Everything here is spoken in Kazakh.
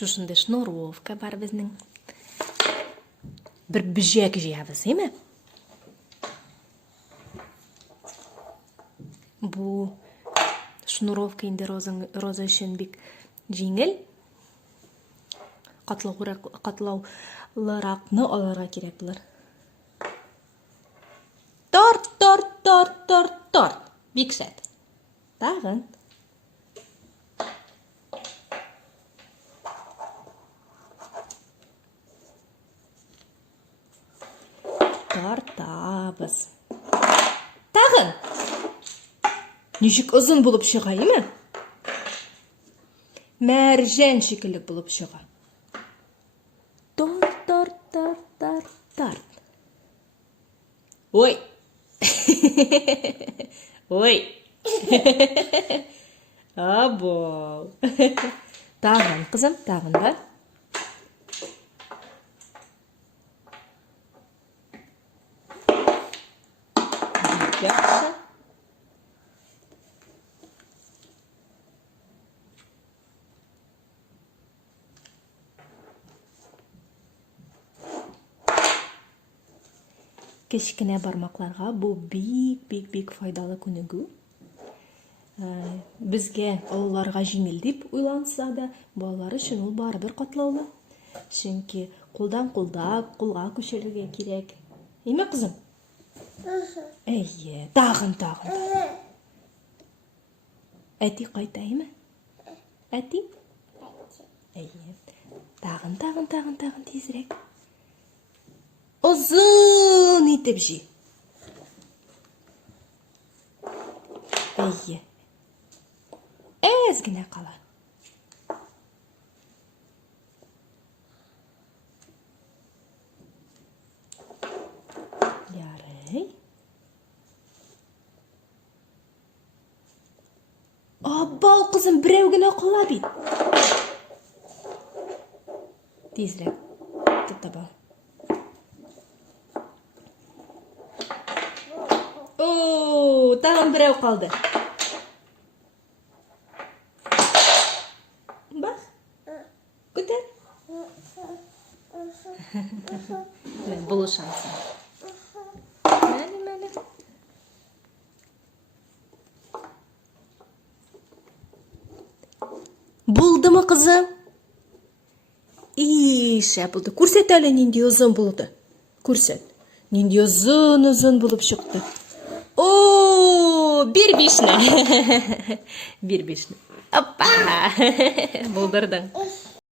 Шушындай шнуровка бар біздің. Бір бүжек жиябыз, еме? Бұл шнуровка енді роза үшін бек жеңіл. Қатлаулырақны аларға керек бұлар. Торт. Бек шәт. Тағын. Тартабыз. Тағын. Нешік ұзын болып шыға, еме? Мәржен шекілік болып шыға. Торт. Ой. Ой. Абол. Тағын, қызым, тағын бар. Жақсы. Кешкіне бармақларға бұл бик файдалы күнігу. Бізге оларға жеңіл деп ойланса да, балалар үшін ол барыбір қатлаулы. Чөнки қолдан қолдап, қолға көшіруге керек. Еме, қызым? Әйе, тағын. Әти қайта, еме? Әти? Әйе. Тағын, тезірек. Ұзын етіп жи. Әйе. Әзгіне қала. Ярай. Абал қызым, біреугіне қала бейт. Тезірек. Тұттабал. Тағын біреу қалды. Бақ. Көтер. Бұл шансы. Мәлі. Болды ма, қызым? Ише болды. Көрсет әлі ненде ұзын болды. Көрсет. Ненде ұзын болып шықты. Bir bişne. Опа! Болдырдың.